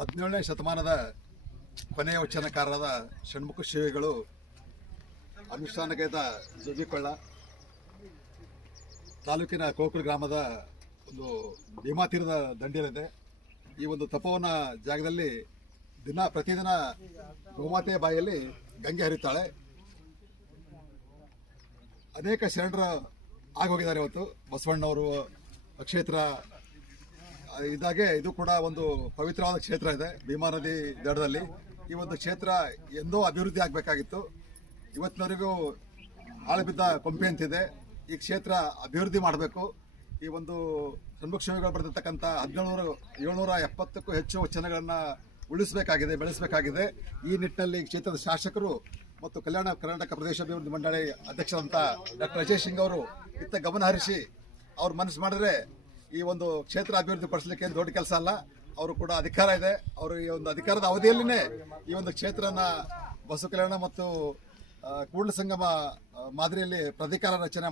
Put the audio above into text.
17ನೇ ಶತಮಾನದ ಕೊನೆಯ ವಚನಕಾರರಾದ ಷಣ್ಮುಖ ಶಿವಿಗಳು ಅನುಷ್ಠಾನಗೈದ ಜೋಗಿಕೊಳ್ಳ ತಾಲೂಕಿನ ಕೋಕುಳ ಗ್ರಾಮದ ಒಂದು ಭೀಮಾ ತೀರದ ದಂಡೆಯಲ್ಲಿದೆ. ಈ ಒಂದು ತಪೋವನ ಜಾಗದಲ್ಲಿ ಪ್ರತಿದಿನ ಗೋಮಾತೆಯ ಬಾಯಲ್ಲಿ ಗಂಗೆ ಹರಿತಾಳೆ. ಅನೇಕ ಶರಣರು ಆಗೋಗಿದ್ದಾರೆ. ಇವತ್ತು ಬಸವಣ್ಣವರು ಕ್ಷೇತ್ರ ಇದಾಗೆ ಇದು ಕೂಡ ಒಂದು ಪವಿತ್ರವಾದ ಕ್ಷೇತ್ರ ಇದೆ. ಭೀಮಾ ನದಿ ದಡದಲ್ಲಿ ಈ ಒಂದು ಕ್ಷೇತ್ರ ಎಂದೋ ಅಭಿವೃದ್ಧಿ ಆಗಬೇಕಾಗಿತ್ತು. ಇವತ್ತಿನವರೆಗೂ ಆಳಬಿದ್ದ ಕೊಂಪೆ ಅಂತಿದೆ. ಈ ಕ್ಷೇತ್ರ ಅಭಿವೃದ್ಧಿ ಮಾಡಬೇಕು. ಈ ಒಂದು ಷಣ್ಮುಖ ಶಿವಿಗಳು ಬರೆದಿರ್ತಕ್ಕಂಥ 1770ಕ್ಕೂ ಹೆಚ್ಚು ವಚನಗಳನ್ನು ಉಳಿಸಬೇಕಾಗಿದೆ, ಬೆಳೆಸಬೇಕಾಗಿದೆ. ಈ ನಿಟ್ಟಿನಲ್ಲಿ ಕ್ಷೇತ್ರದ ಶಾಸಕರು ಮತ್ತು ಕಲ್ಯಾಣ ಕರ್ನಾಟಕ ಪ್ರದೇಶ ಅಭಿವೃದ್ಧಿ ಮಂಡಳಿ ಅಧ್ಯಕ್ಷರಂತ ಡಾಕ್ಟರ್ ಅಜಯ್ ಸಿಂಗ್ ಅವರು ಇತ್ತ ಗಮನ ಹರಿಸಿ ಅವ್ರು ಮನಸ್ಸು ಮಾಡಿದ್ರೆ ಈ ಒಂದು ಕ್ಷೇತ್ರ ಅಭಿವೃದ್ಧಿ ಪಡಿಸಲಿಕ್ಕೆ ಏನು ದೊಡ್ಡ ಕೆಲಸ ಅಲ್ಲ. ಅವರು ಕೂಡ ಅಧಿಕಾರ ಇದೆ. ಅವರು ಈ ಒಂದು ಅಧಿಕಾರದ ಅವಧಿಯಲ್ಲಿನೇ ಈ ಒಂದು ಕ್ಷೇತ್ರನ ಬಸವ ಕಲ್ಯಾಣ ಮತ್ತು ಕೂಡಲ ಸಂಗಮ ಮಾದರಿಯಲ್ಲಿ ಪ್ರಾಧಿಕಾರ ರಚನೆ